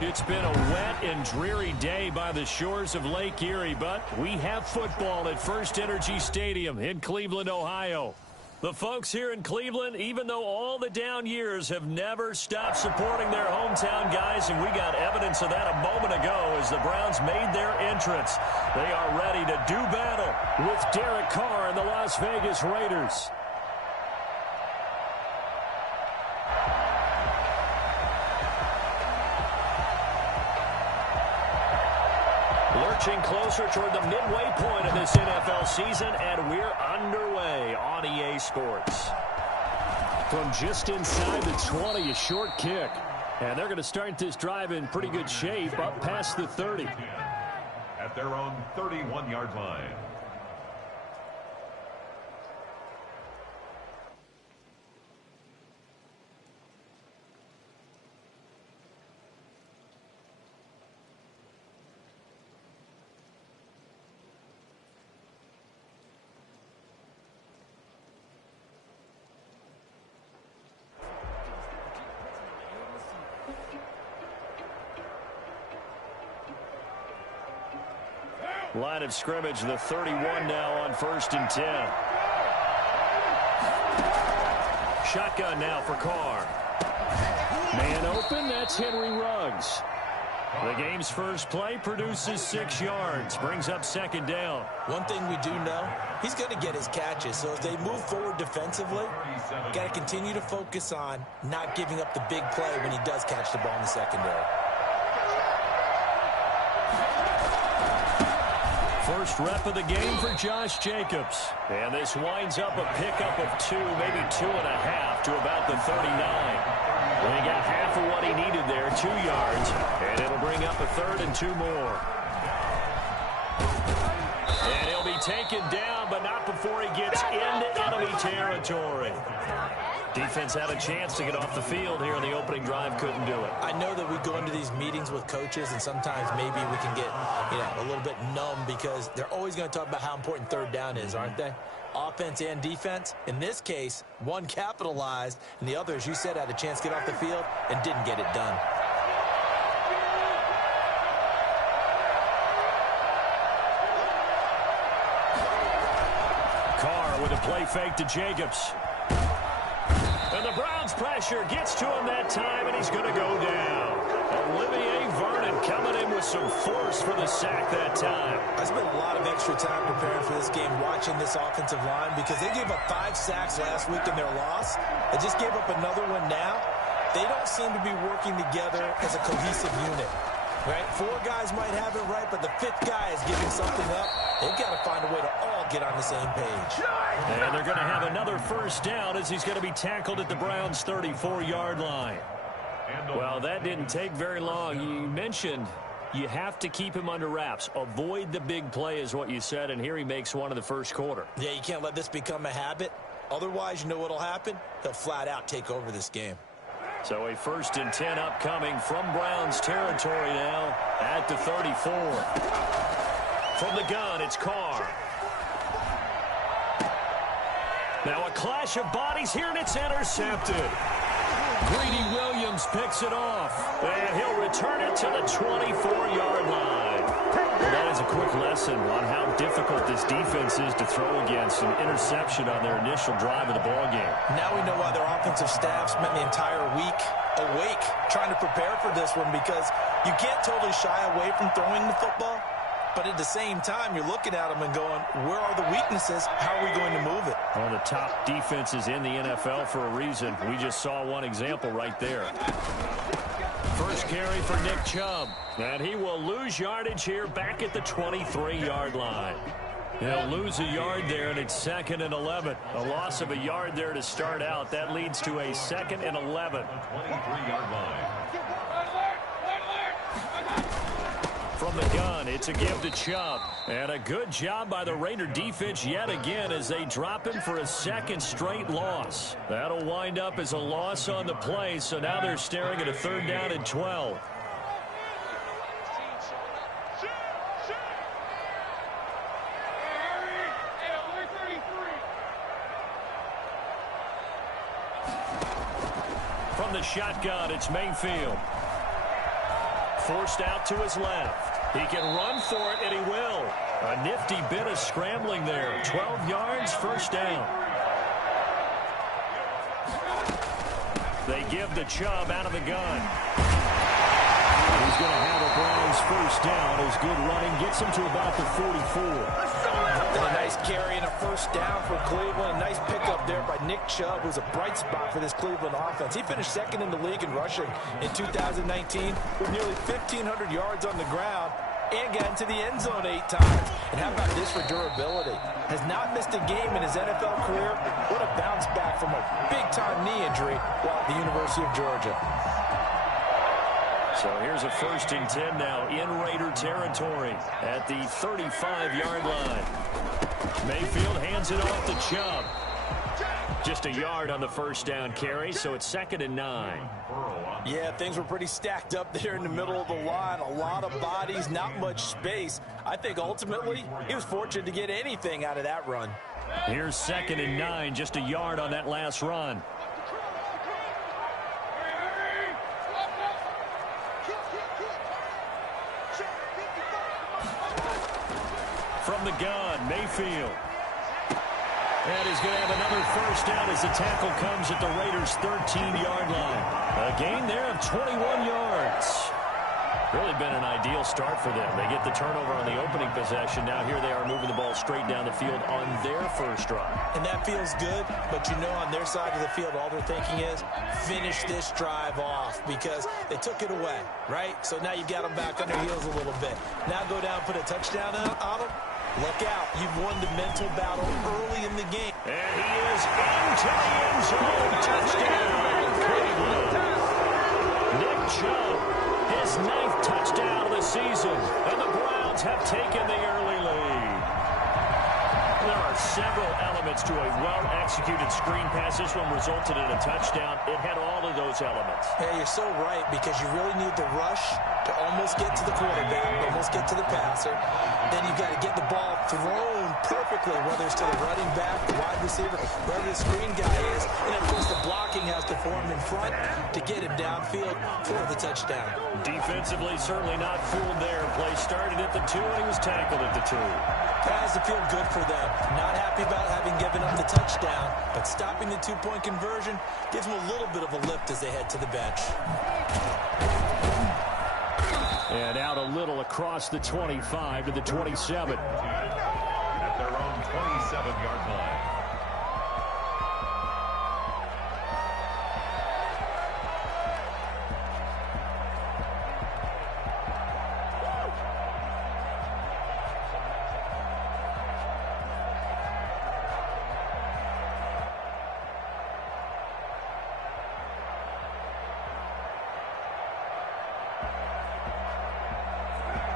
It's been a wet and dreary day by the shores of Lake Erie, but we have football at First Energy Stadium in Cleveland, Ohio. The folks here in Cleveland, even though all the down years, have never stopped supporting their hometown guys, and we got evidence of that a moment ago as the Browns made their entrance. They are ready to do battle with Derek Carr and the Las Vegas Raiders. Lurching closer toward the midway point of this NFL season, and we're underway on EA Sports. From just inside the 20, a short kick. And they're going to start this drive in pretty good shape up past the 30. At their own 31-yard line. Line of scrimmage, the 31 now on 1st and 10. Shotgun now for Carr. Man open, that's Henry Ruggs. The game's first play produces 6 yards, brings up 2nd down. One thing we do know, he's going to get his catches. So as they move forward defensively, got to continue to focus on not giving up the big play when he does catch the ball in the secondary. First rep of the game for Josh Jacobs. And this winds up a pickup of 2, maybe 2.5 to about the 39. He got half of what he needed there, 2 yards, and it'll bring up a 3rd and 2 more. And he'll be taken down, but not before he gets into enemy territory. Defense had a chance to get off the field here in the opening drive, couldn't do it. I know that we go into these meetings with coaches, and sometimes maybe we can get a little bit numb because they're always going to talk about how important 3rd down is, aren't they? Offense and defense. In this case, one capitalized, and the other, as you said, had a chance to get off the field and didn't get it done. Carr with a play fake to Jacobs. And the Browns pressure gets to him that time, and he's going to go down. Olivier Vernon coming in with some force for the sack that time. I spent a lot of extra time preparing for this game, watching this offensive line, because they gave up 5 sacks last week in their loss. They just gave up another one now. They don't seem to be working together as a cohesive unit. Right? 4 guys might have it right, but the 5th guy is giving something up. They've got to find a way to all get on the same page. And they're going to have another first down as he's going to be tackled at the Browns' 34-yard line. Well, that didn't take very long. You mentioned you have to keep him under wraps. Avoid the big play is what you said, and here he makes one in the first quarter. Yeah, you can't let this become a habit. Otherwise, you know what'll happen? He'll flat out take over this game. So a 1st and 10 upcoming from Browns territory now at the 34. From the gun, it's Carr. Now a clash of bodies here, and it's intercepted. Greedy Williams picks it off, and he'll return it to the 24-yard line. Well, that is a quick lesson on how difficult this defense is to throw against. An interception on their initial drive of the ballgame. Now we know why their offensive staff spent the entire week awake trying to prepare for this one, because you can't totally shy away from throwing the football. But at the same time, you're looking at them and going, where are the weaknesses? How are we going to move it? One of the top defenses in the NFL for a reason. We just saw one example right there. First carry for Nick Chubb. And he will lose yardage here back at the 23-yard line. He'll lose a yard there, and it's 2nd and 11. A loss of a yard there to start out. That leads to a 2nd and 11. 23-yard line. From the gun, it's a give to Chubb. And a good job by the Raider defense yet again as they drop him for a 2nd straight loss. That'll wind up as a loss on the play, so now they're staring at a 3rd down and 12. From the shotgun, it's Mayfield. forced out to his left. He can run for it, and he will. A nifty bit of scrambling there. 12 yards, first down. They give the Chubb out of the gun. He's going to have a Browns first down. His good running gets him to about the 44. And a nice carry and a first down for Cleveland. A nice pickup there by Nick Chubb, who's a bright spot for this Cleveland offense. He finished second in the league in rushing in 2019 with nearly 1,500 yards on the ground and got into the end zone 8 times. And how about this for durability? Has not missed a game in his NFL career. What a bounce back from a big-time knee injury while at the University of Georgia. So here's a 1st and 10 now in Raider territory at the 35-yard line. Mayfield hands it off to Chubb. Just a yard on the first down carry, so it's 2nd and 9. Yeah, things were pretty stacked up there in the middle of the line. A lot of bodies, not much space. I think ultimately he was fortunate to get anything out of that run. Here's 2nd and 9, just a yard on that last run. From the gun, Mayfield. And he's going to have another first down as the tackle comes at the Raiders' 13-yard line. A gain there of 21 yards. Really been an ideal start for them. They get the turnover on the opening possession. Now here they are moving the ball straight down the field on their first drive. And that feels good, but you know on their side of the field all they're thinking is finish this drive off because they took it away, right? So now you've got them back on their heels a little bit. Now go down, put a touchdown on them. Look out. You've won the mental battle early in the game. And he is into the end zone. Touchdown, Cleveland. Nick Chubb, his 9th touchdown of the season. And the Browns have taken the early lead. There are several elements to a well-executed screen pass. This one resulted in a touchdown. It had all of those elements. Yeah, you're so right because you really need the rush to almost get to the quarterback, almost get to the passer. Then you've got to get the ball thrown perfectly, whether it's to the running back, the wide receiver, wherever the screen guy is. And, of course, the blocking has to form in front to get him downfield for the touchdown. Defensively, certainly not fooled there. Play started at the 2, and he was tackled at the 2. That has to feel good for them. Not happy about having given up the touchdown, but stopping the 2-point conversion gives them a little bit of a lift as they head to the bench. And out a little across the 25 to the 27. At their own 27-yard line.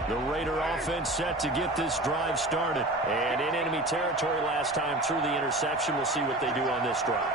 The Raider offense set to get this drive started. And in enemy territory last time through the interception. We'll see what they do on this drive.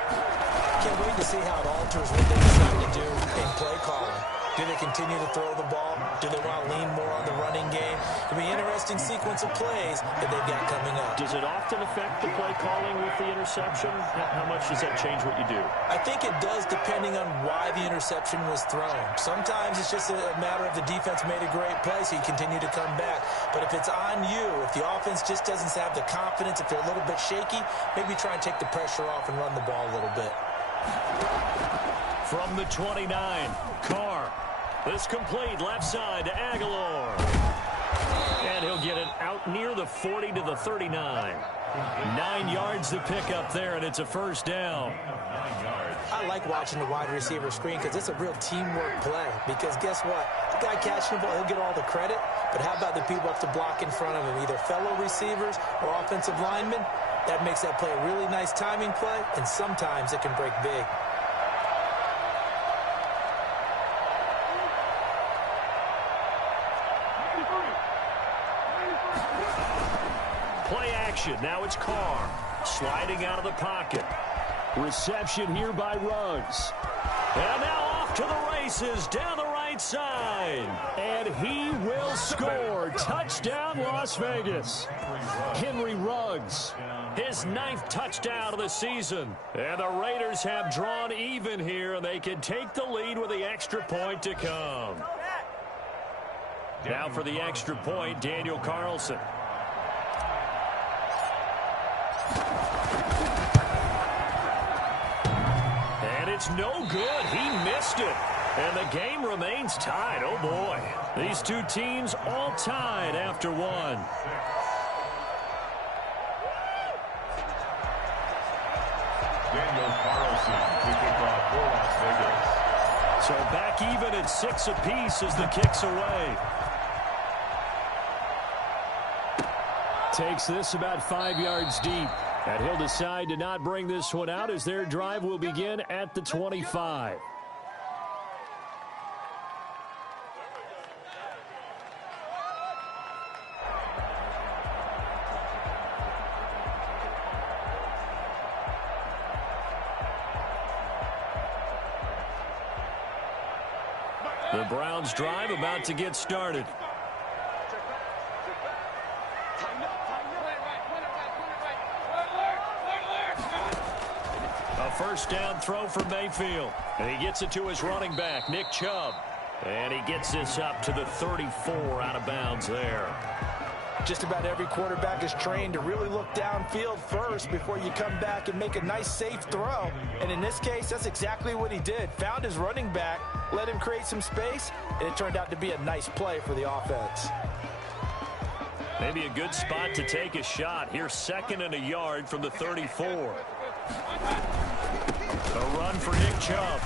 Can't wait to see how it alters what they decide to do in play calling. Do they continue to throw the ball? Do they want to lean more on the running game? It'll be an interesting sequence of plays that they've got coming up. Does it often affect the play calling with the interception? How much does that change what you do? I think it does depending on why the interception was thrown. Sometimes it's just a matter of the defense made a great play, so you continue to come back. But if it's on you, if the offense just doesn't have the confidence, if they're a little bit shaky, maybe try and take the pressure off and run the ball a little bit. From the 29, Carr. This complete left side to Aguilar. And he'll get it out near the 40 to the 39. 9 yards to pick up there, and it's a first down. I like watching the wide receiver screen because it's a real teamwork play. Because guess what? The guy catching the ball, he'll get all the credit. But how about the people up to block in front of him, either fellow receivers or offensive linemen? That makes that play a really nice timing play, and sometimes it can break big. Play action. Now it's Carr. Sliding out of the pocket. Reception here by Ruggs. And now off to the races down the right side. And he will score. Touchdown, Las Vegas. Henry Ruggs. His 9th touchdown of the season. And the Raiders have drawn even here. And they can take the lead with the extra point to come. Now for the extra point, Daniel Carlson. And it's no good. He missed it. And the game remains tied. Oh, boy. These two teams all tied after one. Daniel Carlson to kick off for Las Vegas. So back even at 6 apiece as the kick's away. Takes this about 5 yards deep. And he'll decide to not bring this one out as their drive will begin at the 25. The Browns' drive about to get started. A first down throw for Mayfield. And he gets it to his running back, Nick Chubb. And he gets this up to the 34 out of bounds there. Just about every quarterback is trained to really look downfield first before you come back and make a nice, safe throw. And in this case, that's exactly what he did. Found his running back, let him create some space, and it turned out to be a nice play for the offense. Maybe a good spot to take a shot. Here's 2nd and a yard from the 34. A run for Nick Chubb.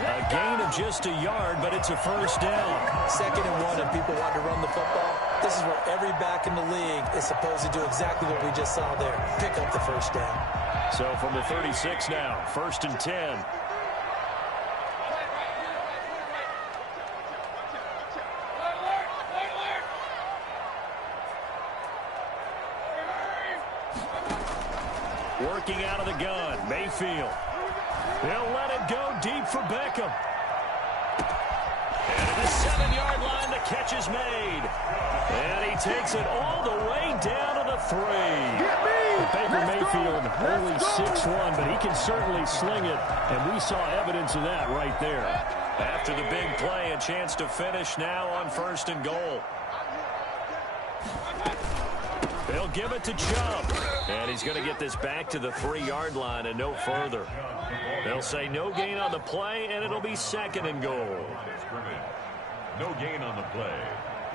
A gain of just a yard, but it's a first down. 2nd and 1, and people want to run the football. This is where every back in the league is supposed to do exactly what we just saw there. Pick up the first down. So from the 36 now, 1st and 10. Working out of the gun, Mayfield. He'll let it go deep for Beckham. And at the 7-yard line, the catch is made. And he takes it all the way down to the 3. Baker Mayfield only 6'1", but he can certainly sling it. And we saw evidence of that right there. After the big play, a chance to finish now on 1st and goal. They'll give it to Chubb. And he's going to get this back to the 3-yard line and no further. They'll say no gain on the play, and it'll be 2nd and goal. No gain on the play.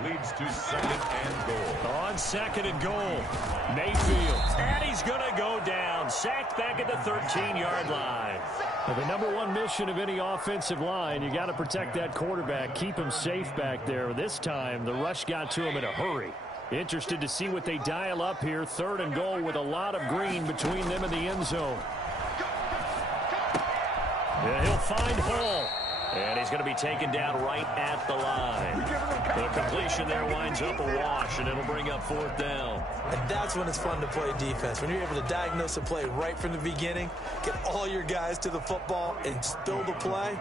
Leads to 2nd and goal. On 2nd and goal, Mayfield. And he's going to go down. Sacked back at the 13-yard line. Well, the number one mission of any offensive line, you got to protect that quarterback. Keep him safe back there. This time, the rush got to him in a hurry. Interested to see what they dial up here. 3rd and goal with a lot of green between them and the end zone. Yeah, he'll find Hall. And he's going to be taken down right at the line. The completion there winds up a wash, and it'll bring up 4th down. And that's when it's fun to play defense. When you're able to diagnose a play right from the beginning, get all your guys to the football, and spill the play,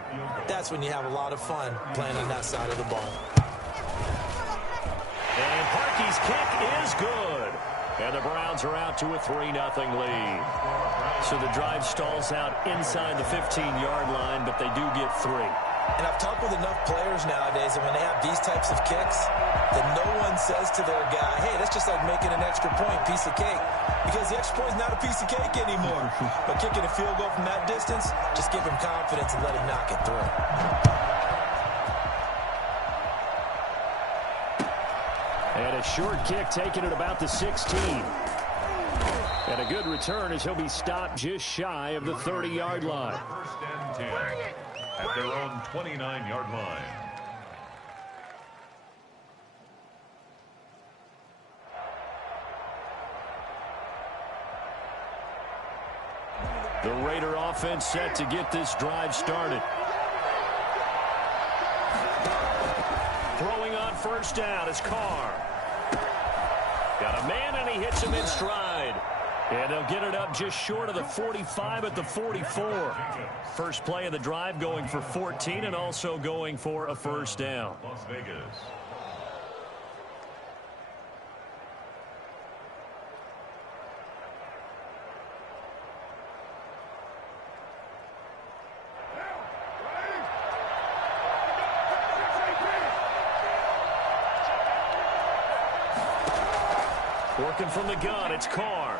that's when you have a lot of fun playing on that side of the ball. And Parkey's kick is good. And the Browns are out to a 3-0 lead. So the drive stalls out inside the 15-yard line, but they do get 3. And I've talked with enough players nowadays, and when they have these types of kicks, then no one says to their guy, hey, that's just like making an extra point, piece of cake. Because the extra point is not a piece of cake anymore. But kicking a field goal from that distance, just give him confidence and let him knock it through. And a short kick taken at about the 16. And a good return as he'll be stopped just shy of the 30-yard line. 1st and 10 at their own 29-yard line. The Raider offense set to get this drive started. Throwing on 1st down is Carr. Got a man, and he hits him in stride. And they'll get it up just short of the 45 at the 44. First play of the drive going for 14 and also going for a 1st down. Las Vegas. Working from the gun, it's Carr.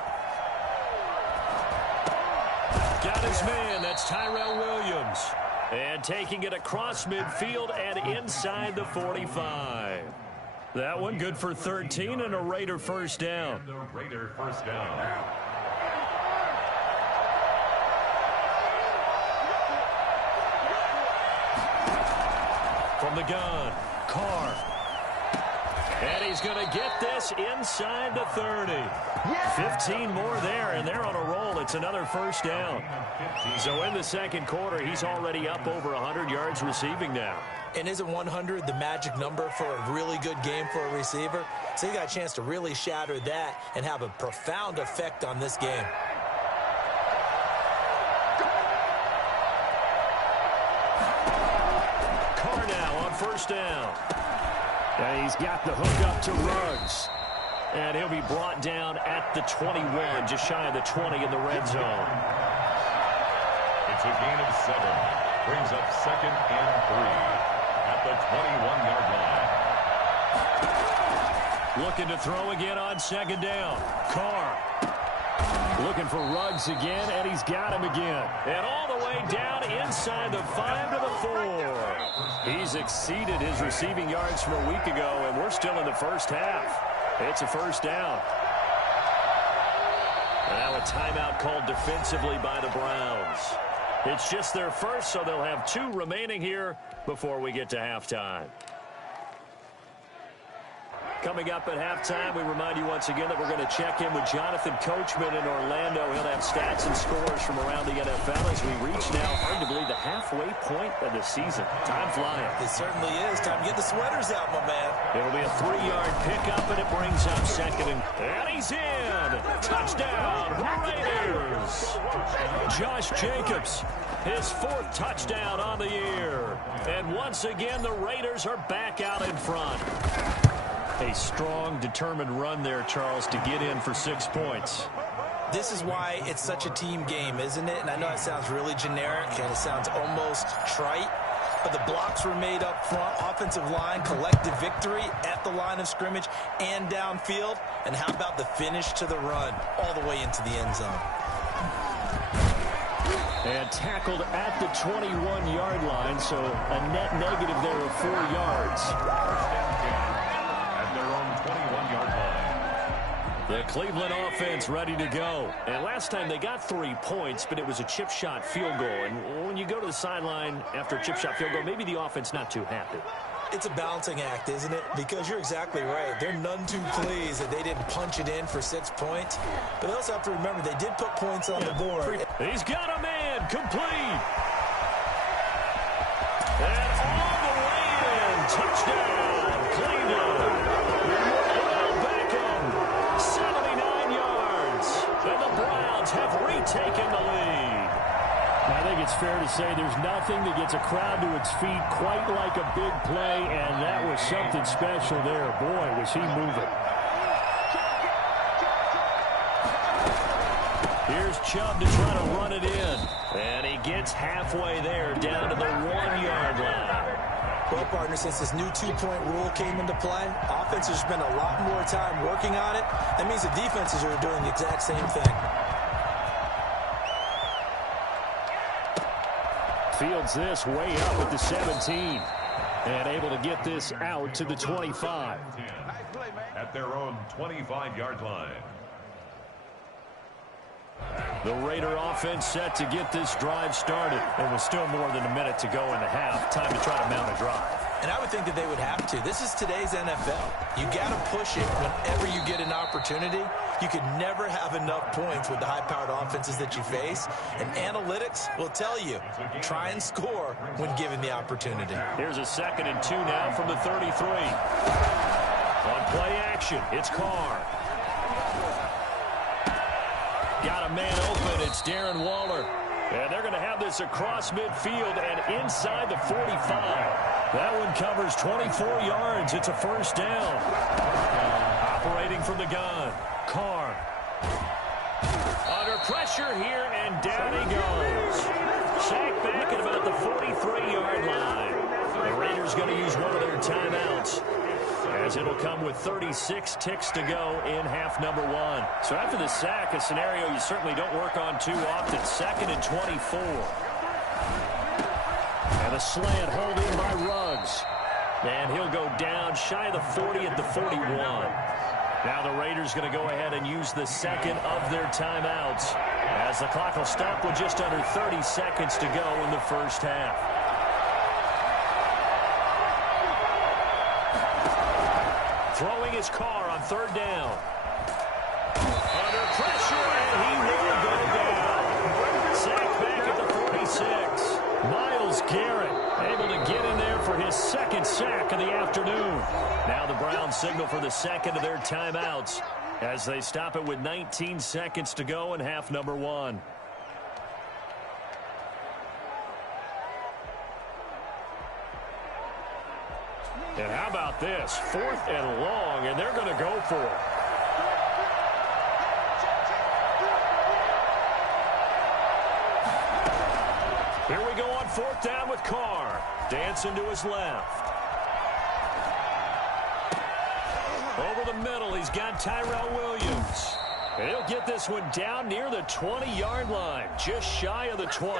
Got his man, that's Tyrell Williams. And taking it across midfield and inside the 45. That one good for 13 and a Raider first down. Raider first down. From the gun, Carr. And he's going to get this inside the 30. 15 more there, and they're on a roll. It's another first down. So in the second quarter, he's already up over 100 yards receiving now. And isn't 100 the magic number for a really good game for a receiver? So he got a chance to really shatter that and have a profound effect on this game. Carr now on first down. And he's got the hook up to Ruggs. And he'll be brought down at the 21, just shy of the 20 in the red zone. It's a gain of 7. Brings up 2nd and 3 at the 21-yard line. Looking to throw again on 2nd down. Carr. Looking for Ruggs again, and he's got him again. And all the way down inside the 5 to the 4. He's exceeded his receiving yards from a week ago, and we're still in the first half. It's a first down. Now a timeout called defensively by the Browns. It's just their first, so they'll have 2 remaining here before we get to halftime. Coming up at halftime, we remind you once again that we're going to check in with Jonathan Coachman in Orlando. He'll have stats and scores from around the NFL as we reach now, hard to believe, the halfway point of the season. Time flying. It certainly is. Time to get the sweaters out, my man. It'll be a 3-yard pickup, and it brings up 2nd. And he's in. Touchdown, Raiders. Josh Jacobs, his 4th touchdown on the year. And once again, the Raiders are back out in front. A strong, determined run there, Charles, to get in for 6 points. This is why it's such a team game, isn't it? And I know it sounds really generic and it sounds almost trite, but the blocks were made up front, offensive line, collective victory at the line of scrimmage and downfield. And how about the finish to the run all the way into the end zone? And tackled at the 21-yard line, so a net negative there of 4 yards. At their own 21-yard line. The Cleveland offense ready to go. And last time they got 3 points, but it was a chip shot field goal. And when you go to the sideline after a chip shot field goal, maybe the offense not too happy. It's a balancing act, isn't it? Because you're exactly right. They're none too pleased that they didn't punch it in for 6 points. But they also have to remember they did put points on the board. He's got a man complete. And all the way in. Touchdown, Cleveland. Beckham, 79 yards. And the Browns have retaken the lead. I think it's fair to say there's nothing that gets a crowd to its feet quite like a big play, and that was something special there. Boy, was he moving. Here's Chubb to try to run it in. And he gets halfway there, down to the 1-yard line. Well, partner, since this new 2-point rule came into play, offenses spend a lot more time working on it. That means the defenses are doing the exact same thing. Fields this way up at the 17. And able to get this out to the 25. At their own 25-yard line. The Raider offense set to get this drive started. There was still more than a minute to go in the half. Time to try to mount a drive. And I would think that they would have to. This is today's NFL. You got to push it whenever you get an opportunity. You could never have enough points with the high-powered offenses that you face. And analytics will tell you, try and score when given the opportunity. Here's a 2nd and 2 now from the 33. On play action, it's Carr. Got a man open. It's Darren Waller. And they're going to have this across midfield and inside the 45. That one covers 24 yards. It's a first down. Operating from the gun. Carr. Under pressure here, and down he goes. Sacked back at about the 43-yard line. The Raiders going to use one of their timeouts. as it'll come with 36 ticks to go in half number one. So after the sack, a scenario you certainly don't work on too often. 2nd and 24. And a slant hold in by Ruggs. And he'll go down shy of the 40 at the 41. Now the Raiders going to go ahead and use the second of their timeouts, as the clock will stop with just under 30 seconds to go in the first half. Throwing his car on 3rd down. Under pressure, and he will go down. Sacked back at the 46. Myles Garrett able to get in there for his 2nd sack of the afternoon. Now the Browns signal for the 2nd of their timeouts as they stop it with 19 seconds to go in half number one. And how about this? 4th and long, and they're going to go for it. Here we go on 4th down with Carr. Dancing to his left. Over the middle, he's got Tyrell Williams. And he'll get this one down near the 20-yard line, just shy of the 20.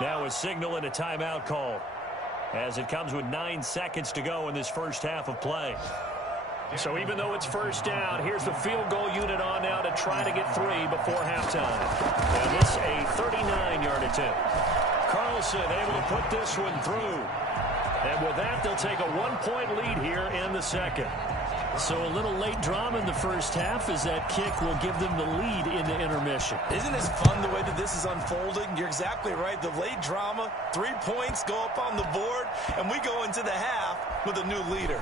Now a signal and a timeout call, as it comes with 9 seconds to go in this first half of play. So even though it's first down, here's the field goal unit on now to try to get 3 before halftime. Now this a 39-yard attempt. Carlson able to put this one through. And with that, they'll take a 1-point lead here in the second. So a little late drama in the first half, as that kick will give them the lead into intermission. Isn't this fun the way that this is unfolding? You're exactly right. The late drama, 3 points go up on the board, and we go into the half with a new leader.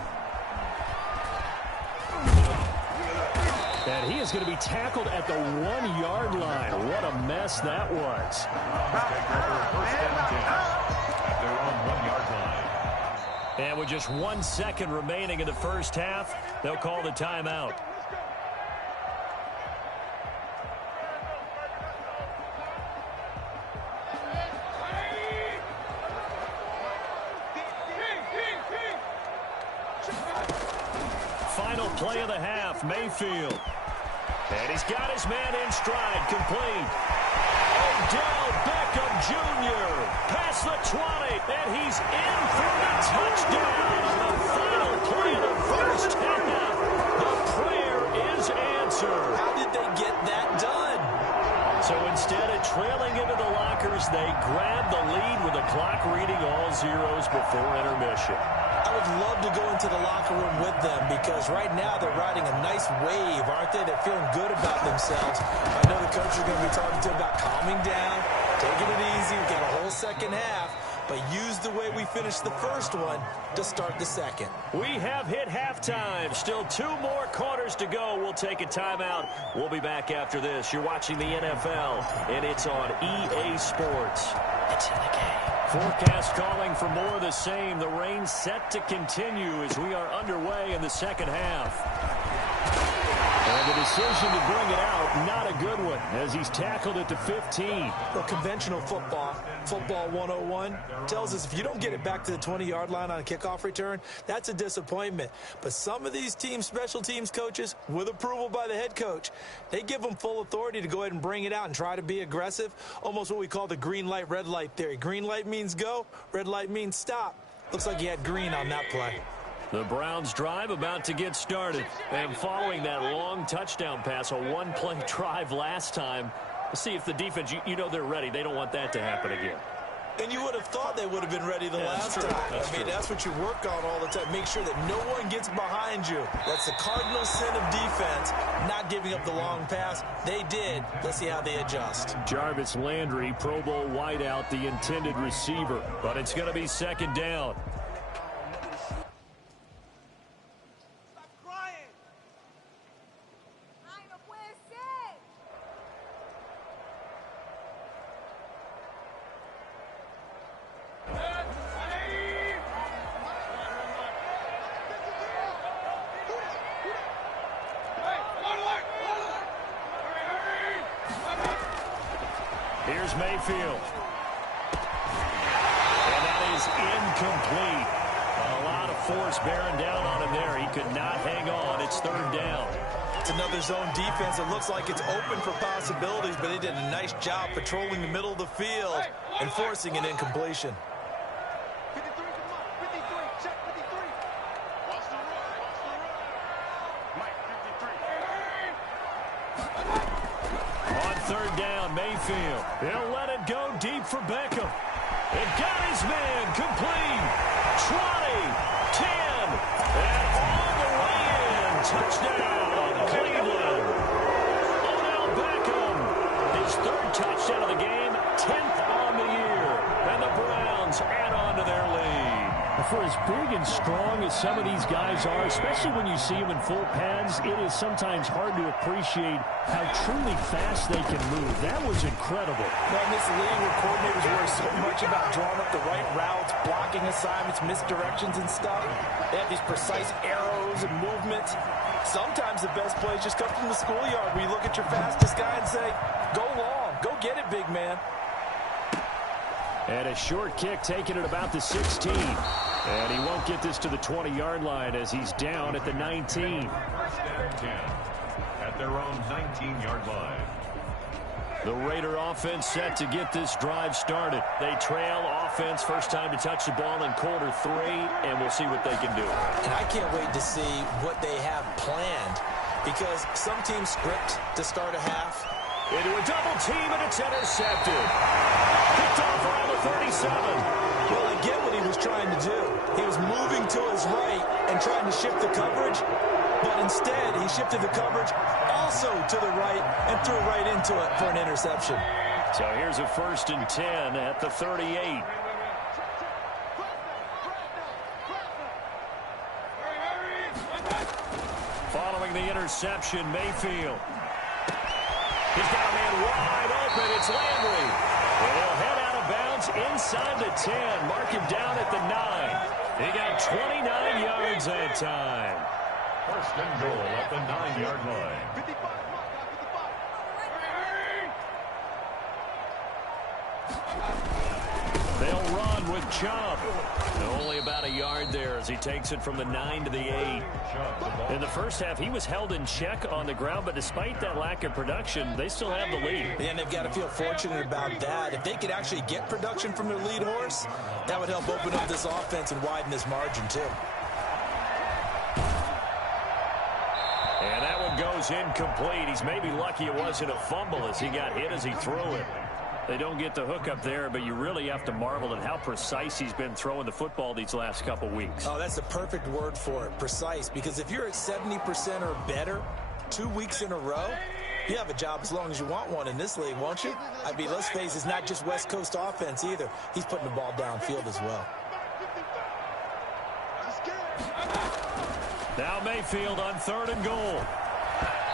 And he is going to be tackled at the 1-yard line. What a mess that was. At their own 1-yard line. And with just 1 second remaining in the first half, they'll call the timeout. Final play of the half, Mayfield. And he's got his man in stride, complete. Odell Beckham Jr. past the 20, and he's in for the touchdown on the final play of the first half. The prayer is answered. How did they get that done? So instead of trailing into the lockers, they grab the lead with the clock reading all zeros before intermission. I would love to go into the locker room with them, because right now they're riding a nice wave, aren't they? They're feeling good about themselves. I know the coach is going to be talking to them about calming down, taking it easy. We've got a whole second half, but use the way we finished the first one to start the second. We have hit halftime. Still 2 more quarters to go. We'll take a timeout. We'll be back after this. You're watching the NFL, and it's on EA Sports. It's in the game. Forecast calling for more of the same. The rain set to continue as we are underway in the second half. And the decision to bring it out, not a good one, as he's tackled at the 15. Well, conventional football 101, tells us if you don't get it back to the 20-yard line on a kickoff return, that's a disappointment. But some of these teams, special teams coaches, with approval by the head coach, they give them full authority to go ahead and bring it out and try to be aggressive, almost what we call the green light, red light theory. Green light means go, red light means stop. Looks like he had green on that play. The Browns drive about to get started. And following that long touchdown pass, a 1-play drive last time, let's see if the defense, you know they're ready. They don't want that to happen again. And you would have thought they would have been ready the last time. That's what you work on all the time. Make sure that no one gets behind you. That's the cardinal sin of defense, not giving up the long pass. They did. Let's see how they adjust. Jarvis Landry, Pro Bowl wideout, the intended receiver. But it's going to be second down. Here's Mayfield. And that is incomplete. A A lot of force bearing down on him there. He could not hang on. It's third down. It's another zone defense. It looks like it's open for possibilities, but they did a nice job patrolling the middle of the field and forcing an incompletion. 53, come on. 53, check 53. Watch the run, watch the run. Mike, 53. On third down, Mayfield. He'll let it go deep for Beckham. It got his man complete. 20, 10, and all the way in. Touchdown, Cleveland. Odell Beckham, his third touchdown of the game, 10th on the year. And the Browns add on to their lead. For as big and strong as some of these guys are, especially when you see them in full pads, it is sometimes hard to appreciate how truly fast they can move. That was incredible. Well, in this league where coordinators worry so much about drawing up the right routes, blocking assignments, misdirections and stuff, they have these precise arrows and movements. Sometimes the best plays just come from the schoolyard where you look at your fastest guy and say, go long, go get it, big man. And a short kick taken at about the 16. And he won't get this to the 20-yard line as he's down at the 19. First and 10 at their own 19-yard line. The Raider offense set to get this drive started. They trail offense, first time to touch the ball in quarter 3, and we'll see what they can do. And I can't wait to see what they have planned, because some teams script to start a half. Into a double team, and it's intercepted. Picked off around the 37. Well, I get what he was trying to do. He was moving to his right and trying to shift the coverage, but instead he shifted the coverage also to the right and threw right into it for an interception. So here's a 1st and 10 at the 38. Following the interception, Mayfield. He's got a man wide open. It's Landry. And he'll head out of bounds inside the 10. Mark him down at the 9. He got 29 yards that time. First and goal at the 9-yard line. 55, They'll run with Chubb. Only about a yard there as he takes it from the 9 to the 8. In the first half, he was held in check on the ground, but despite that lack of production, they still have the lead. And they've got to feel fortunate about that. If they could actually get production from their lead horse, that would help open up this offense and widen this margin too. And that one goes incomplete. He's maybe lucky it wasn't a fumble as he got hit as he threw it. They don't get the hook up there, but you really have to marvel at how precise he's been throwing the football these last couple weeks. Oh, that's the perfect word for it, precise, because if you're at 70% or better 2 weeks in a row, you have a job as long as you want one in this league, won't you? I mean, let's face it, it's not just West Coast offense either. He's putting the ball downfield as well. Now Mayfield on 3rd and goal.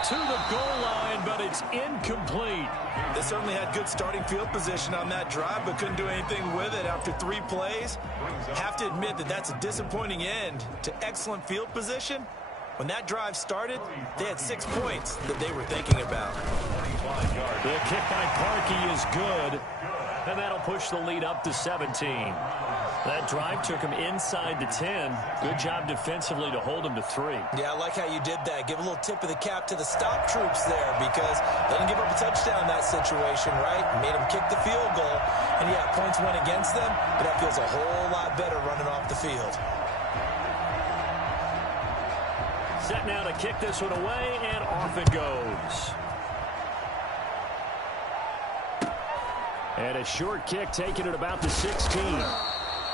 To the goal line, but it's incomplete. They certainly had good starting field position on that drive, but couldn't do anything with it after 3 plays. Have to admit that that's a disappointing end to excellent field position. When that drive started, they had 6 points that they were thinking about. The kick by Parkey is good, and that'll push the lead up to 17. That drive took him inside the 10. Good job defensively to hold him to 3. Yeah, I like how you did that. Give a little tip of the cap to the stop troops there, because they didn't give up a touchdown in that situation, right? Made them kick the field goal. And yeah, points went against them, but that feels a whole lot better running off the field. Set now to kick this one away, and off it goes. And a short kick taken at about the 16.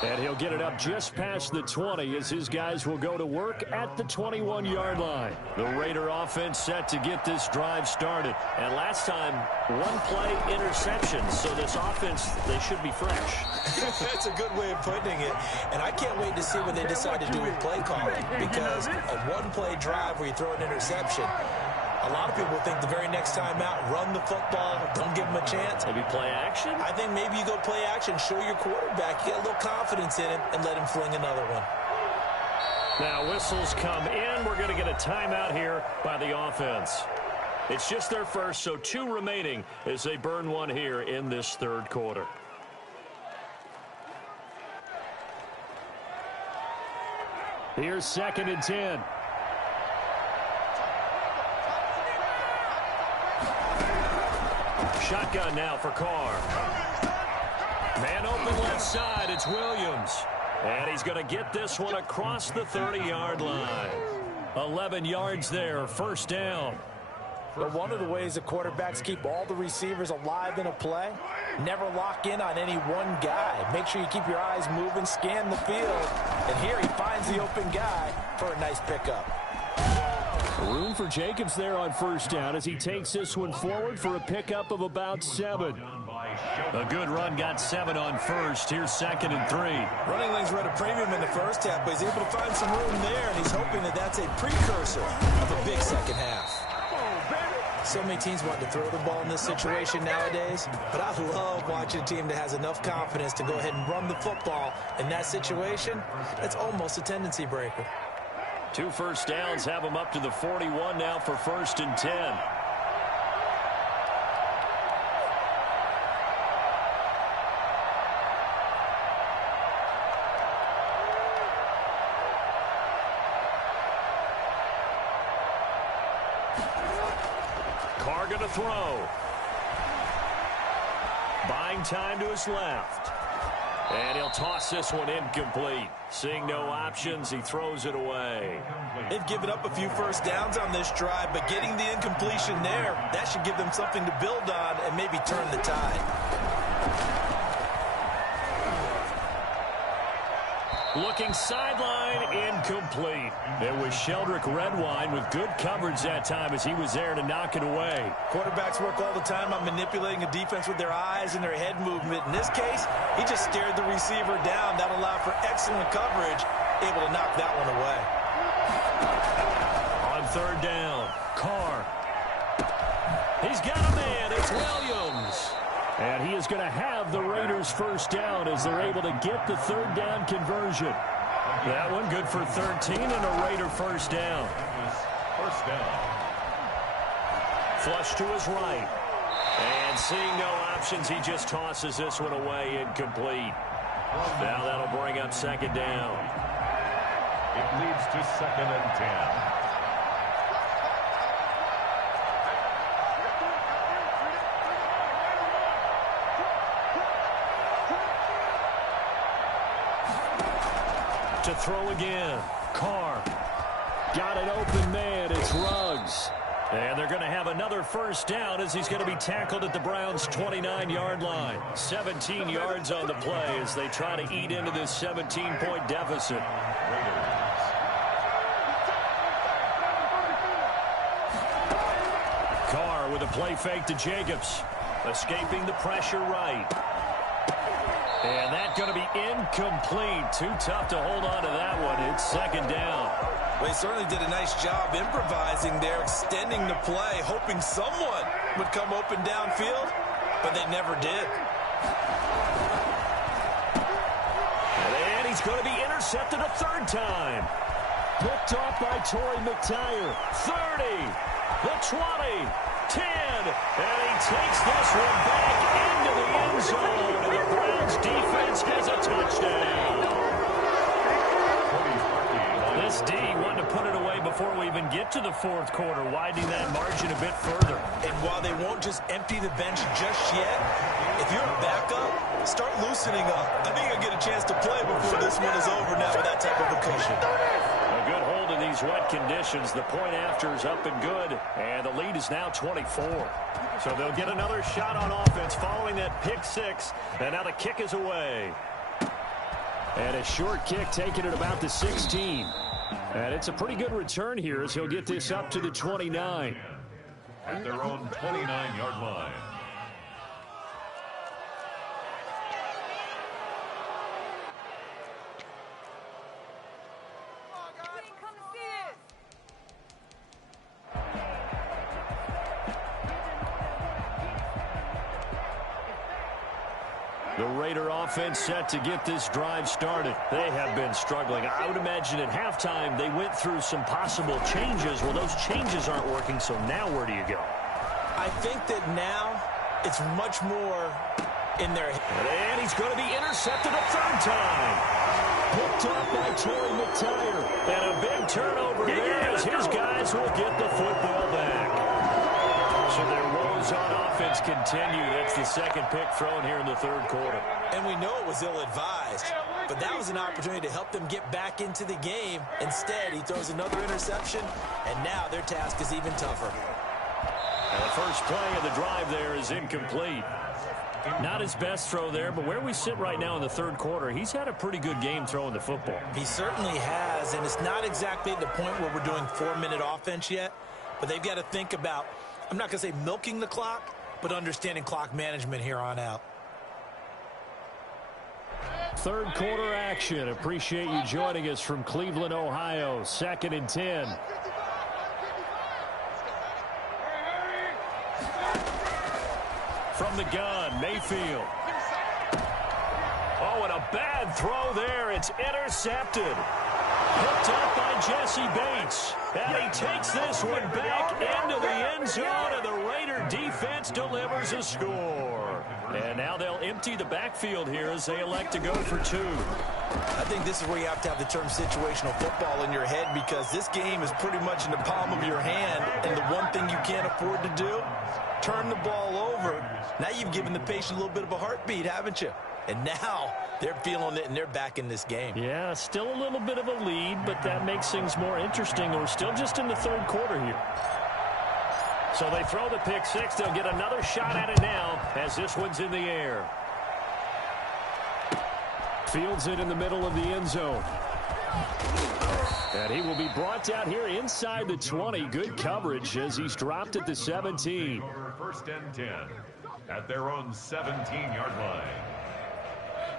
And he'll get it up just past the 20 as his guys will go to work at the 21-yard line. The Raider offense set to get this drive started. And last time, 1-play interception. So this offense, they should be fresh. That's a good way of putting it. And I can't wait to see what they decide to do with play calling, because a 1-play drive where you throw an interception, a lot of people think the very next time out, run the football, don't give them a chance. Maybe play action? I think maybe you go play action, show your quarterback, get a little confidence in him, and let him fling another one. Now whistles come in. We're going to get a timeout here by the offense. It's just their first, so 2 remaining as they burn one here in this 3rd quarter. Here's 2nd and 10. Shotgun now for Carr. Man open left side. It's Williams. And he's going to get this one across the 30-yard line. 11 yards there, 1st down. But one of the ways the quarterbacks keep all the receivers alive in a play, never lock in on any one guy. Make sure you keep your eyes moving, scan the field. And here he finds the open guy for a nice pickup. Room for Jacobs there on 1st down as he takes this one forward for a pickup of about 7. A good run got 7 on 1st. Here's 2nd and 3. Running lanes were at a premium in the first half, but he's able to find some room there, and he's hoping that that's a precursor of a big second half. So many teams want to throw the ball in this situation nowadays, but I love watching a team that has enough confidence to go ahead and run the football in that situation. That's almost a tendency breaker. 2 first downs have him up to the 41 now for 1st and 10. Carr gonna throw. Buying time to his left. And he'll toss this one incomplete. Seeing no options, he throws it away. They've given up a few first downs on this drive, but getting the incompletion there, that should give them something to build on and maybe turn the tide. Looking sideline, incomplete. It was Sheldrick Redwine with good coverage that time as he was there to knock it away. Quarterbacks work all the time on manipulating a defense with their eyes and their head movement. In this case, he just stared the receiver down. That allowed for excellent coverage, able to knock that one away. On 3rd down, Carr. He's got a man. It's Williams. And he is going to have the Raiders' 1st down as they're able to get the 3rd down conversion. That one good for 13 and a Raider 1st down. 1st down. Flush to his right. And seeing no options, he just tosses this one away incomplete. Now that'll bring up 2nd down. It leads to 2nd and 10. To throw again. Carr. Got an open man. It's Ruggs. And they're going to have another 1st down as he's going to be tackled at the Browns' 29-yard line. 17 yards on the play as they try to eat into this 17-point deficit. Carr with a play fake to Jacobs. Escaping the pressure right. And that's going to be incomplete. Too tough to hold on to that one. It's 2nd down. Well, he certainly did a nice job improvising there, extending the play, hoping someone would come open downfield, but they never did. And he's going to be intercepted a 3rd time. Picked off by Torrey McTyer. 30, the 20, 10, and he takes this one back into the end zone. And the Browns defense has a touchdown. This D wanted to put it away before we even get to the 4th quarter, widening that margin a bit further. And while they won't just empty the bench just yet, if you're a backup, start loosening up. I think you'll get a chance to play before this one is over now with that type of a cushion. A good hold in these wet conditions. The point after is up and good, and the lead is now 24. So they'll get another shot on offense following that pick 6, and now the kick is away. And a short kick taken at about the 16. And it's a pretty good return here as he'll get this up to the 29. At their own 29-yard line. The Raider offense set to get this drive started. They have been struggling. I would imagine at halftime they went through some possible changes. Well, those changes aren't working, so now where do you go? I think that now it's much more in their... And he's going to be intercepted a third time. Picked up by Torrey McTyer. And a big turnover there as his guys will get the football back. So their woes on offense continue. That's the second pick thrown here in the third quarter. And we know it was ill-advised, but that was an opportunity to help them get back into the game. Instead, he throws another interception, and now their task is even tougher. And the first play of the drive there is incomplete. Not his best throw there, but where we sit right now in the third quarter, he's had a pretty good game throwing the football. He certainly has, and it's not exactly at the point where we're doing 4-minute offense yet, but they've got to think about, I'm not going to say milking the clock, but understanding clock management here on out. Third quarter action. Appreciate you joining us from Cleveland, Ohio. 2nd and 10. From the gun, Mayfield. Oh, and a bad throw there. It's intercepted. Picked up by Jesse Bates. And he takes this one back into the end zone, and the Raider defense delivers a score. And now they'll empty the backfield here as they elect to go for 2. I think this is where you have to have the term situational football in your head, because this game is pretty much in the palm of your hand, and the one thing you can't afford to do, turn the ball over. Now you've given the patient a little bit of a heartbeat, haven't you? And now they're feeling it, and they're back in this game. Yeah, still a little bit of a lead, but that makes things more interesting. We're still just in the third quarter here. So they throw the pick six. They'll get another shot at it now as this one's in the air. Fields it in the middle of the end zone. And he will be brought down here inside the 20. Good coverage as he's dropped at the 17. 1st and 10 at their own 17-yard line.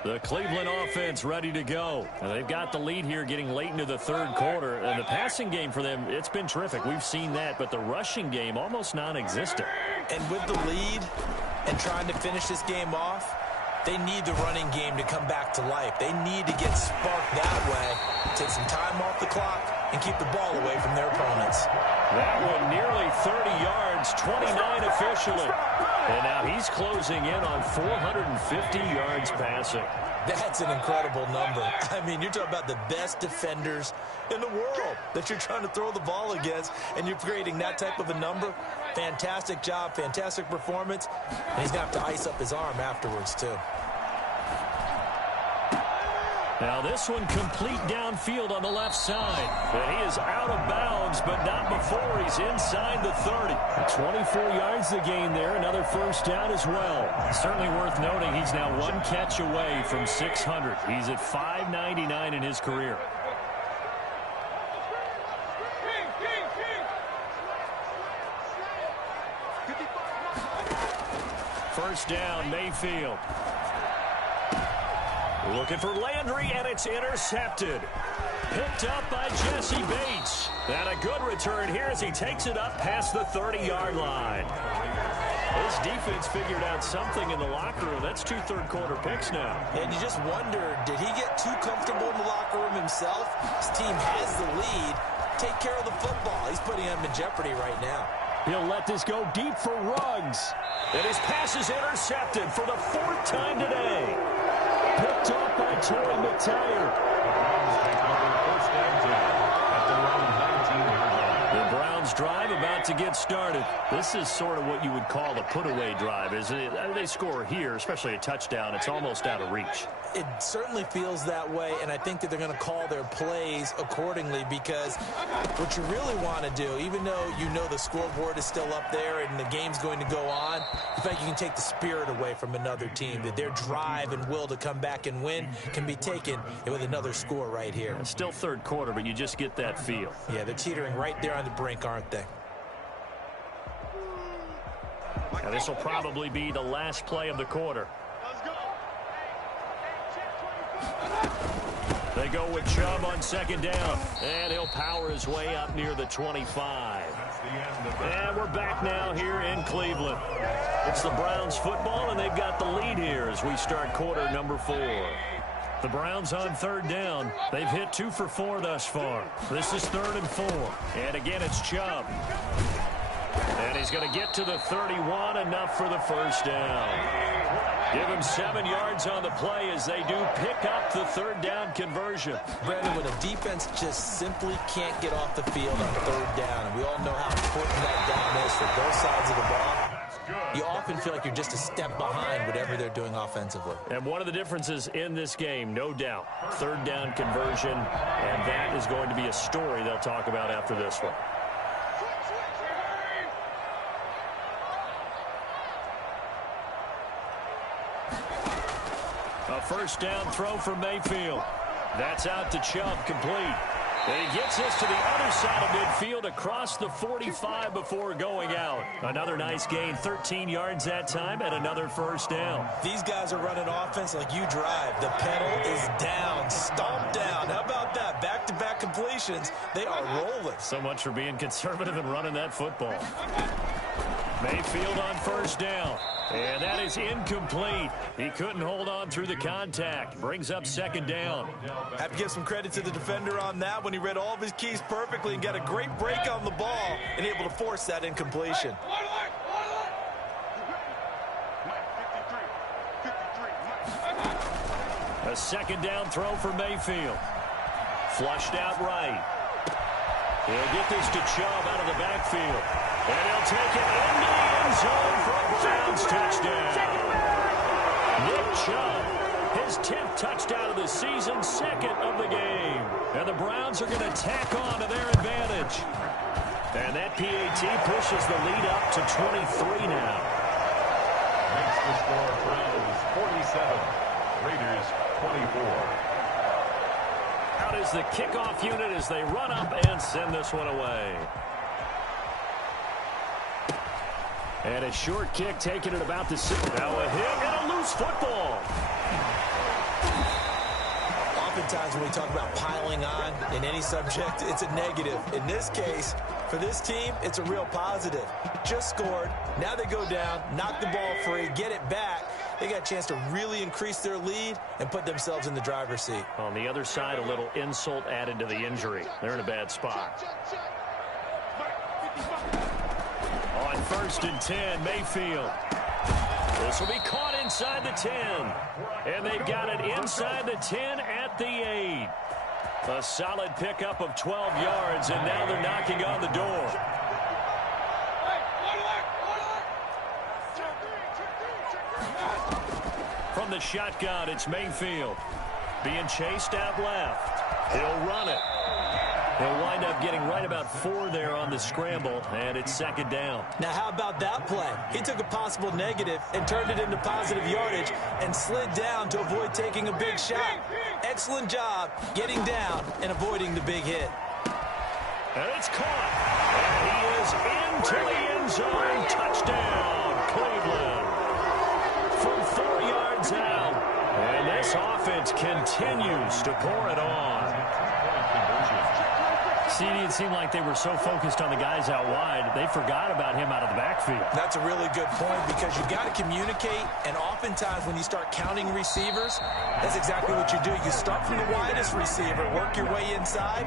The Cleveland offense ready to go. And they've got the lead here getting late into the third quarter. And the passing game for them, it's been terrific. We've seen that, but the rushing game almost non-existent. And with the lead and trying to finish this game off, they need the running game to come back to life. They need to get sparked that way, take some time off the clock, and keep the ball away from their opponents. That one nearly 30 yards, 29 officially. And now he's closing in on 450 yards passing. That's an incredible number. I mean, you're talking about the best defenders in the world that you're trying to throw the ball against, and you're creating that type of a number. Fantastic job, fantastic performance. And he's going to have to ice up his arm afterwards, too. Now this one complete downfield on the left side. And he is out of bounds, but not before he's inside the 30. 24 yards to gain there. Another first down as well. Certainly worth noting he's now one catch away from 600. He's at 599 in his career. First down, Mayfield. Looking for Landry, and it's intercepted. Picked up by Jesse Bates. And a good return here as he takes it up past the 30-yard line. This defense figured out something in the locker room. That's 2 third-quarter picks now. And you just wonder, did he get too comfortable in the locker room himself? His team has the lead. Take care of the football. He's putting him in jeopardy right now. He'll let this go deep for Ruggs. And his pass is intercepted for the 4th time today. Picked up by Torrey McTyer. First and 10 at their own 19-yard line. The Browns drive about to get started. This is sort of what you would call a put-away drive. They score here, especially a touchdown, it's almost out of reach. It certainly feels that way, and I think that they're going to call their plays accordingly, because what you really want to do, even though you know the scoreboard is still up there and the game's going to go on, in fact, you can take the spirit away from another team, that their drive and will to come back and win can be taken with another score right here. It's still third quarter, but you just get that feel. Yeah, they're teetering right there on the brink, aren't they? Now this will probably be the last play of the quarter. They go with Chubb on 2nd down, and he'll power his way up near the 25. And we're back now here in Cleveland. It's the Browns football, and they've got the lead here as we start quarter number 4. The Browns on 3rd down. They've hit 2 for 4 thus far. This is 3rd and 4. And again, it's Chubb. And he's going to get to the 31, enough for the first down. Give him 7 yards on the play as they do pick up the third down conversion. Brandon, when a defense just simply can't get off the field on third down, and we all know how important that down is for both sides of the ball, you often feel like you're just a step behind whatever they're doing offensively. And one of the differences in this game, no doubt, third down conversion, and that is going to be a story they'll talk about after this one. A first down throw for Mayfield. That's out to Chubb, complete. And he gets us to the other side of midfield across the 45 before going out. Another nice gain, 13 yards that time, and another first down. These guys are running offense like you drive. The pedal is down, stomped down. How about that? Back-to-back completions. They are rolling. So much for being conservative and running that football. Mayfield on first down. And that is incomplete. He couldn't hold on through the contact. Brings up second down. Have to give some credit to the defender on that when he read all of his keys perfectly and got a great break on the ball and able to force that incompletion. A second down throw for Mayfield. Flushed out right. He'll get this to Chubb out of the backfield. And he'll take it into the end zone for a Browns touchdown. Nick Chubb, his 10th touchdown of the season, second of the game. And the Browns are going to tack on to their advantage. And that PAT pushes the lead up to 23 now. Makes the score Browns 47, Raiders 24. Out is the kickoff unit as they run up and send this one away. And a short kick taken at about the 6. Now a hit and a loose football. Oftentimes when we talk about piling on in any subject, it's a negative. In this case, for this team, it's a real positive. Just scored. Now they go down, knock the ball free, get it back. They got a chance to really increase their lead and put themselves in the driver's seat. On the other side, a little insult added to the injury. They're in a bad spot. On first and 10, Mayfield. This will be caught inside the 10. And they've got it inside the 10 at the 8. A solid pickup of 12 yards, and now they're knocking on the door. From the shotgun, it's Mayfield. Being chased out left. He'll run it. He'll wind up getting right about 4 there on the scramble, and it's second down. Now, how about that play? He took a possible negative and turned it into positive yardage and slid down to avoid taking a big shot. Excellent job getting down and avoiding the big hit. And it's caught. And he is into the end zone. Touchdown, Cleveland. From 4 yards out. And this offense continues to pour it on. CD, it seemed like they were so focused on the guys out wide, they forgot about him out of the backfield. That's a really good point because you got to communicate, and oftentimes when you start counting receivers, that's exactly what you do. You start from the widest receiver, work your way inside.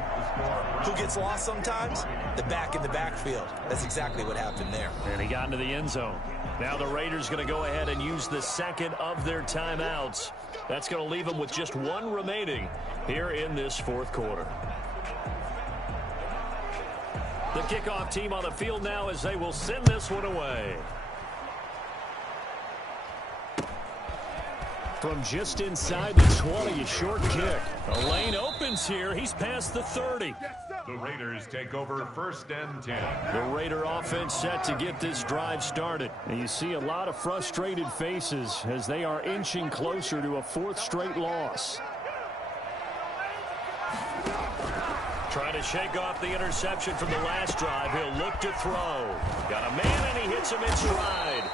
Who gets lost sometimes? The back in the backfield. That's exactly what happened there. And he got into the end zone. Now the Raiders going to go ahead and use the second of their timeouts. That's going to leave them with just 1 remaining here in this fourth quarter. The kickoff team on the field now as they will send this one away. From just inside the 20, a short kick. A lane opens here. He's past the 30. The Raiders take over first and 10. The Raider offense set to get this drive started. And you see a lot of frustrated faces as they are inching closer to a 4th straight loss. Trying to shake off the interception from the last drive. He'll look to throw. Got a man, and he hits him in stride.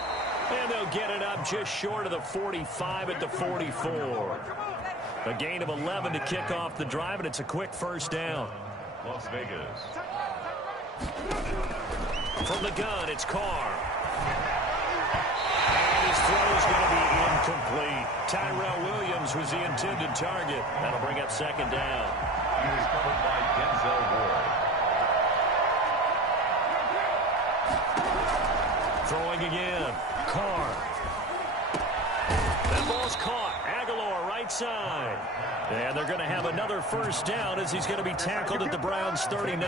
And they'll get it up just short of the 45 at the 44. A gain of 11 to kick off the drive, and it's a quick first down. Las Vegas. From the gun, it's Carr. And his throw is going to be incomplete. Tyrell Williams was the intended target. That'll bring up second down. He was covered by Denzel Ward. Throwing again. Carr. ball's caught. Aguilar right side. And they're going to have another first down as he's going to be tackled at the Browns' 39.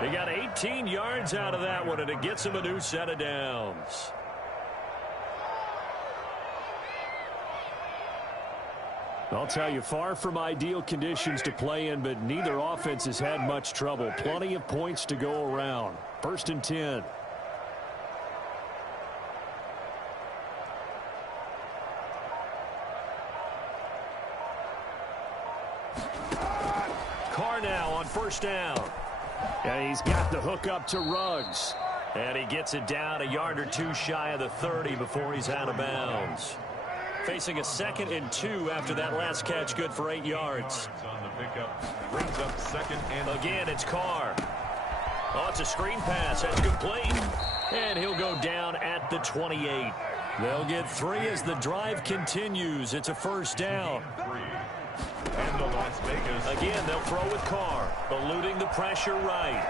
They got 18 yards out of that one, and it gets him a new set of downs. I'll tell you, far from ideal conditions to play in, but neither offense has had much trouble. Plenty of points to go around. 1st and 10. Carr now on 1st down. And he's got the hook up to Ruggs. And he gets it down a yard or two shy of the 30 before he's out of bounds. Facing a 2nd and 2 after that last catch, good for 8 yards. On the pickup, brings up 2nd and again, it's Carr. Oh, it's a screen pass. That's complete. And he'll go down at the 28. They'll get 3 as the drive continues. It's a 1st down. 3. And the Las Vegas. Again, they'll throw with Carr, eluding the pressure right.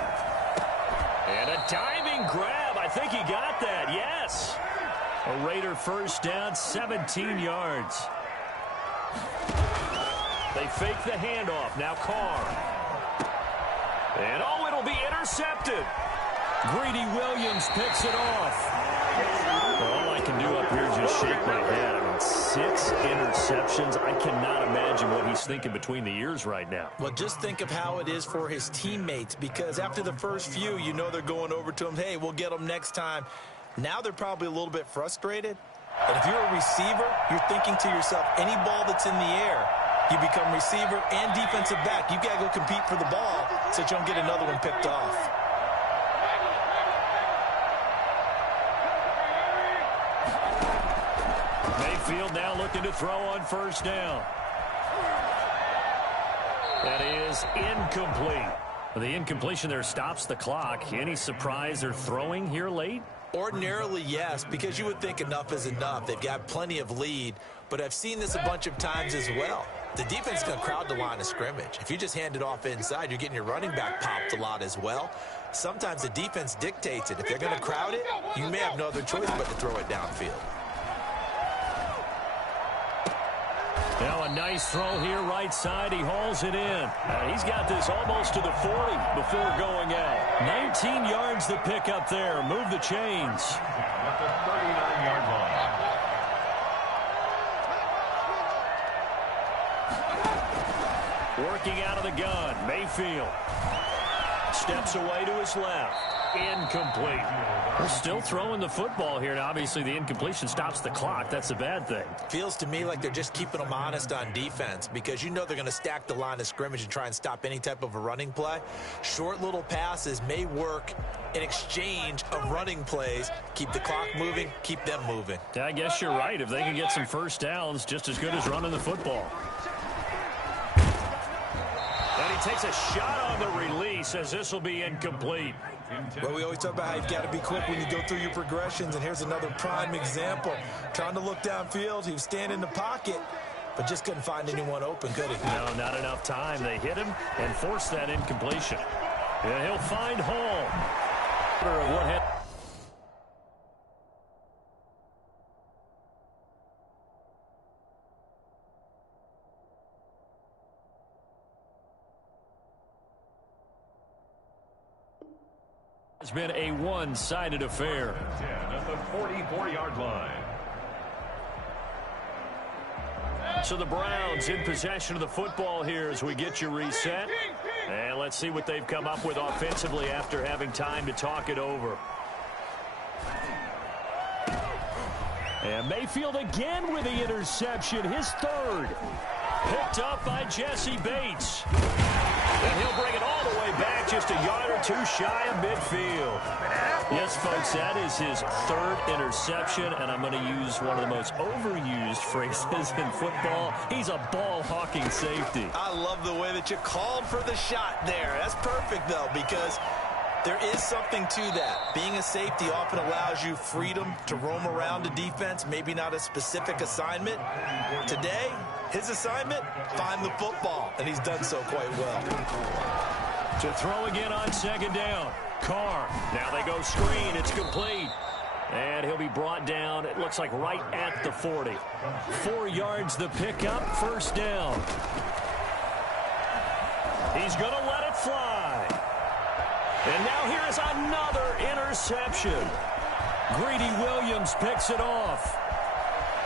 And a diving grab. I think he got that. Yes. A Raider 1st down, 17 yards. They fake the handoff. Now Carr. And, oh, it'll be intercepted. Greedy Williams picks it off. All I can do up here is just shake my head. I mean, 6 interceptions. I cannot imagine what he's thinking between the ears right now. Well, just think of how it is for his teammates, because after the first few, you know they're going over to him, hey, we'll get them next time. Now they're probably a little bit frustrated. And if you're a receiver, you're thinking to yourself, any ball that's in the air, you become receiver and defensive back. You've got to go compete for the ball so that you don't get another one picked off. Mayfield now looking to throw on 1st down. That is incomplete. The incompletion there stops the clock. Any surprise they're throwing here late? Ordinarily, yes, because you would think enough is enough. They've got plenty of lead, but I've seen this a bunch of times as well. The defense is going to crowd the line of scrimmage. If you just hand it off inside, you're getting your running back popped a lot as well. Sometimes the defense dictates it. If they're going to crowd it, you may have no other choice but to throw it downfield. Now a nice throw here right side. He hauls it in. He's got this almost to the 40 before going out. 19 yards to pick up there. Move the chains. At the 39-yard line. Working out of the gun. Mayfield steps away to his left. Incomplete. They're still throwing the football here. Now, obviously, the incompletion stops the clock. That's a bad thing. Feels to me like they're just keeping them honest on defense, because you know they're going to stack the line of scrimmage and try and stop any type of a running play. Short little passes may work in exchange of running plays. Keep the clock moving, keep them moving. Yeah, I guess you're right. If they can get some first downs, just as good as running the football. And he takes a shot on the release as this will be incomplete. Well, we always talk about how you've got to be quick when you go through your progressions, and here's another prime example. Trying to look downfield, he was standing in the pocket, but just couldn't find anyone open, could he? No, not enough time. They hit him and forced that incompletion. And he'll find Hall. It's been a one-sided affair. 10 at the 44-yard line. So the Browns in possession of the football here as we get you reset. And let's see what they've come up with offensively after having time to talk it over. And Mayfield again with the interception, his 3rd. Picked up by Jesse Bates. And he'll bring it all the way back just a yard or two shy of midfield. Yes, folks, that is his 3rd interception, and I'm going to use one of the most overused phrases in football. He's a ball-hawking safety. I love the way that you called for the shot there. That's perfect, though, because there is something to that. Being a safety often allows you freedom to roam around the defense, maybe not a specific assignment. Today, his assignment, find the football, and he's done so quite well. To throw again on 2nd down. Carr. Now they go screen. It's complete. And he'll be brought down, it looks like right at the 40. 4 yards the pickup, first down. He's going to let it fly. And now here is another interception. Greedy Williams picks it off.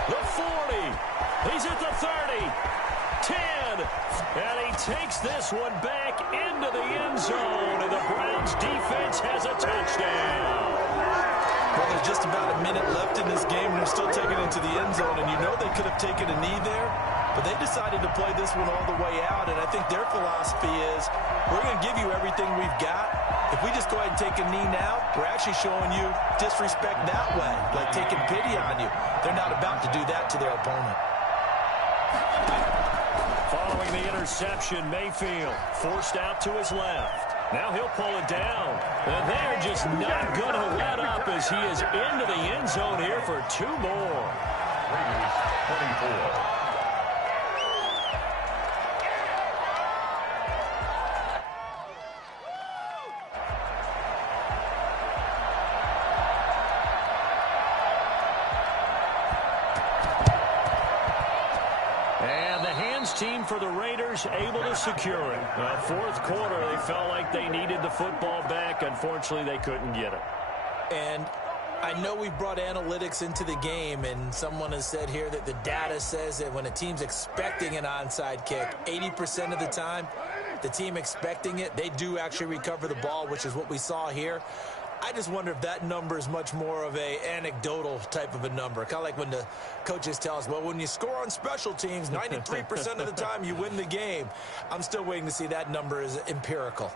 The 40. He's at the 30. 10. And he takes this one back into the end zone. And the Browns defense has a touchdown. Well, there's just about a minute left in this game, and they're still taking it into the end zone. And you know they could have taken a knee there, but they decided to play this one all the way out. And I think their philosophy is, we're going to give you everything we've got. If we just go ahead and take a knee now, we're actually showing you disrespect that way, like taking pity on you. They're not about to do that to their opponent. Following the interception, Mayfield forced out to his left. Now he'll pull it down. And they're just not going to let up as he is into the end zone here for 2 more. Raiders 24. Team for the Raiders able to secure it. Fourth quarter, they felt like they needed the football back. Unfortunately, they couldn't get it. And I know we brought analytics into the game, and someone has said here that the data says that when a team's expecting an onside kick, 80% of the time, the team expecting it, they do actually recover the ball, which is what we saw here. I just wonder if that number is much more of a anecdotal type of a number. Kind of like when the coaches tell us, well, when you score on special teams, 93% of the time you win the game. I'm still waiting to see that number is empirical.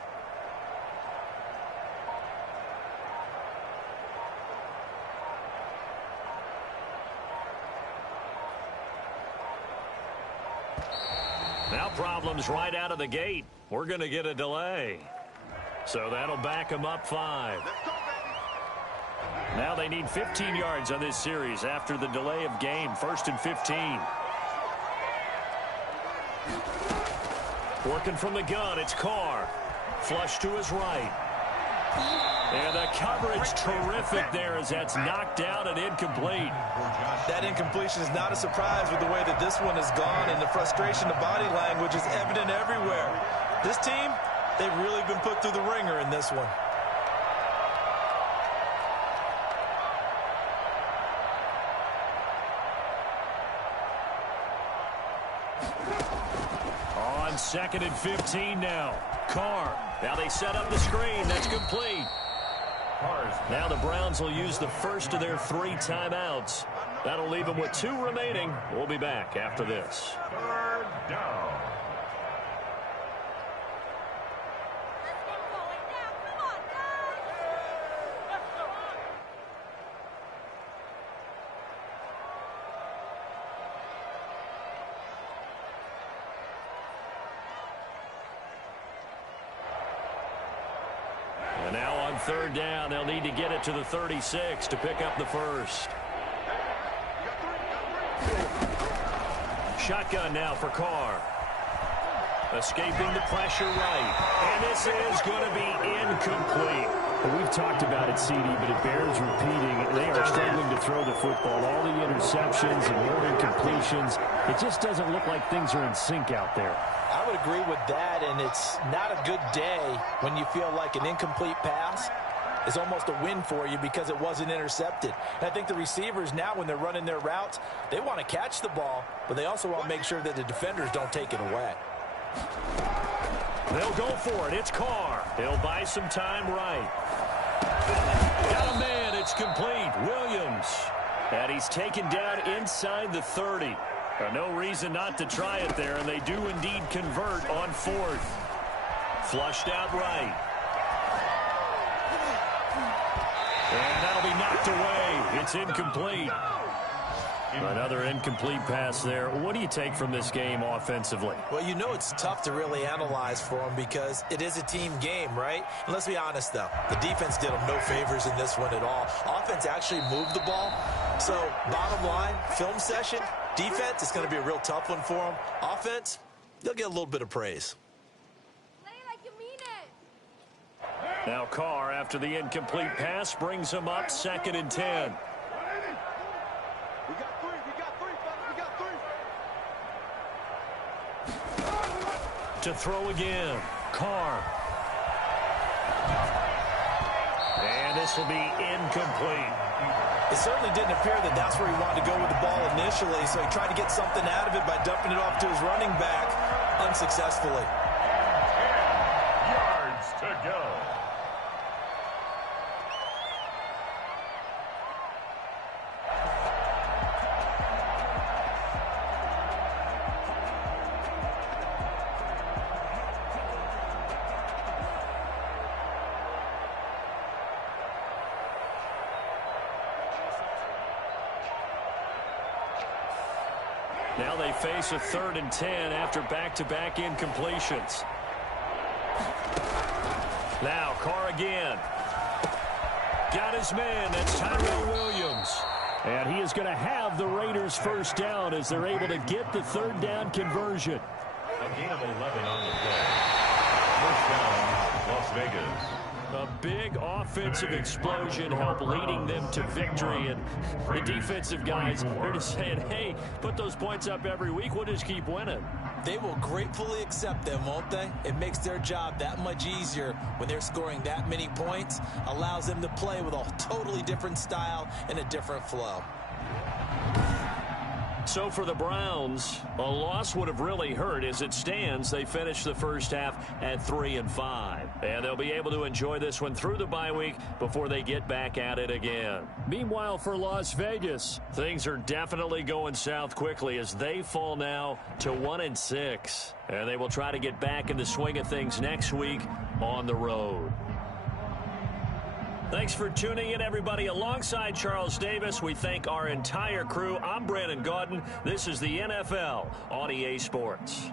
Now problems right out of the gate. We're going to get a delay. So that'll back them up 5. Now they need 15 yards on this series after the delay of game. 1st and 15. Working from the gun, it's Carr. Flush to his right. And the coverage terrific there as that's knocked down and incomplete. That incompletion is not a surprise with the way that this one has gone, and the frustration, the body language is evident everywhere. This team, they've really been put through the ringer in this one. On 2nd and 15 now. Carr. Now they set up the screen. That's complete. Now the Browns will use the first of their 3 timeouts. That'll leave them with 2 remaining. We'll be back after this. 3rd down. And now on 3rd down, they'll need to get it to the 36 to pick up the first. Shotgun now for Carr. Escaping the pressure right. And this is going to be incomplete. Well, we've talked about it, CD, but it bears repeating. They are struggling to throw the football. All the interceptions and more incompletions. It just doesn't look like things are in sync out there. I would agree with that, and it's not a good day when you feel like an incomplete pass is almost a win for you because it wasn't intercepted. And I think the receivers now, when they're running their routes, they want to catch the ball, but they also want to make sure that the defenders don't take it away. They'll go for it. It's Carr. He'll buy some time right. Got a man. It's complete. Williams. And he's taken down inside the 30. No reason not to try it there, and they do indeed convert on 4th. Flushed out right. And that'll be knocked away. It's incomplete. Another incomplete pass there. What do you take from this game offensively? Well, you know it's tough to really analyze for them because it is a team game, right? And let's be honest, though. The defense did them no favors in this one at all. Offense actually moved the ball. So, bottom line, film session, defense, it's going to be a real tough one for them. Offense, they'll get a little bit of praise. Play like you mean it. Now Carr, after the incomplete pass, brings him up 2nd and 10. We got three, fellas, we got three. To throw again, Carr. And this will be incomplete. It certainly didn't appear that that's where he wanted to go with the ball initially, so he tried to get something out of it by dumping it off to his running back unsuccessfully. 10 yards to go. Now they face a 3rd and 10 after back-to-back incompletions. Now Carr again. Got his man. That's Tyrell Williams. And he is going to have the Raiders first down as they're able to get the 3rd down conversion. A gain of 11 on the play. First down, Las Vegas. A big offensive explosion helped leading them to victory. And the defensive guys are just saying, hey, put those points up every week. We'll just keep winning. They will gratefully accept them, won't they? It makes their job that much easier when they're scoring that many points. Allows them to play with a totally different style and a different flow. So for the Browns, a loss would have really hurt. As it stands, they finished the first half at 3-5. And they'll be able to enjoy this one through the bye week before they get back at it again. Meanwhile, for Las Vegas, things are definitely going south quickly as they fall now to 1-6. And they will try to get back in the swing of things next week on the road. Thanks for tuning in, everybody. Alongside Charles Davis, we thank our entire crew. I'm Brandon Gaudin. This is the NFL on EA Sports.